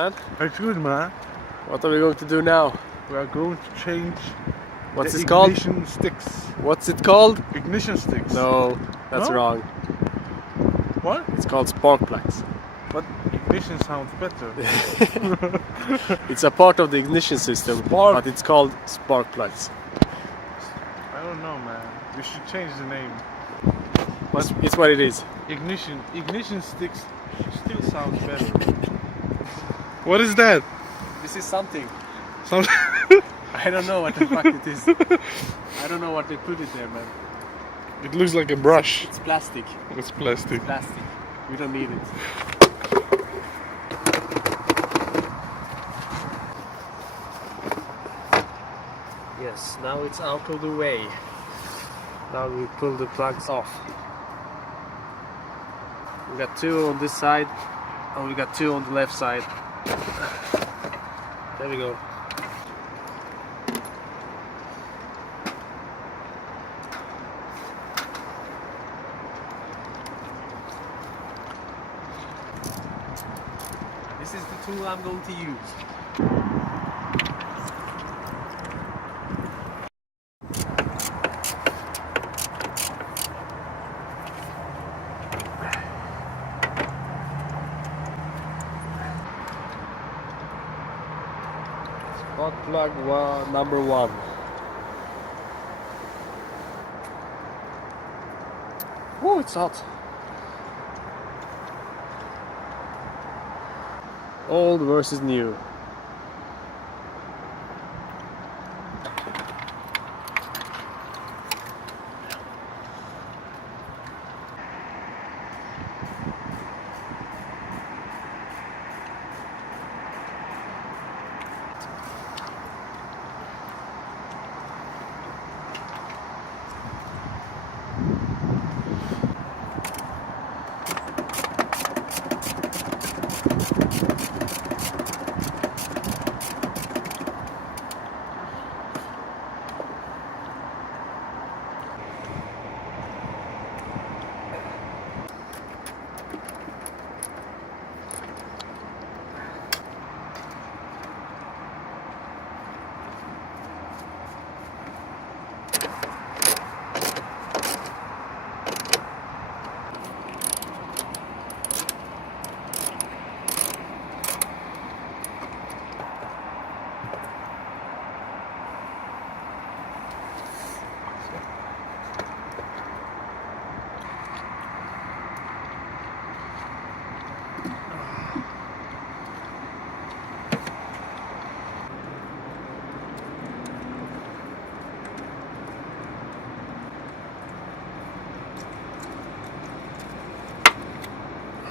man? It's good, man. What are we going to do now? We are going to change What's the it called? ignition sticks. What's it called? Ignition sticks. No, that's No? wrong. What? It's called spark plugs. But ignition sounds better. It's a part of the ignition system, Spark. but it's called spark plugs. I don't know, man. We should change the name. It's what it is. Ignition sticks still sounds better. What is that? This is something. Some I don't know what the fuck it is. I don't know what they put it there, man. It looks like a brush. It's plastic. It's plastic. Plastic. We don't need it. Yes, now it's out of the way. Now we pull the plugs off. We got two on this side and we got two on the left side. There we go. This is the tool I'm going to use. Spark plug number one. Oh, it's hot. Old versus new.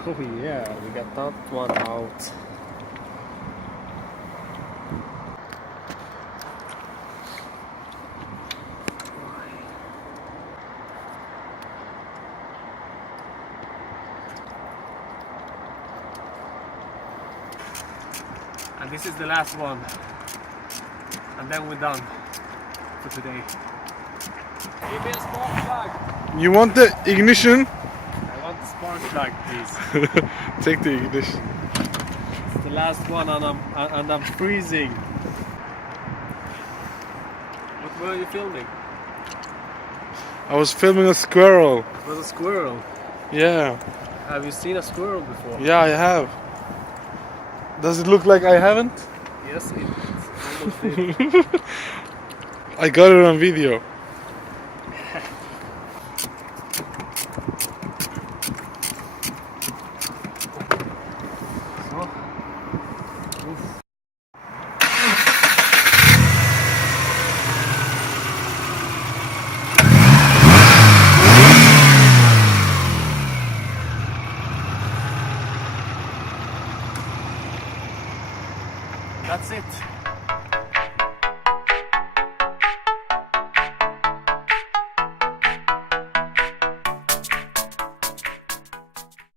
Oh yeah, we got that one out. And this is the last one. And then we're done for today. Give me a spark plug. You want the ignition? I want the spark plug, please. Take the ignition. It's the last one and I'm freezing. What were you filming? I was filming a squirrel. It was a squirrel. Yeah. Have you seen a squirrel before? Yeah, I have. Does it look like I haven't? Yes, it's almost did. I got it on video. That's it.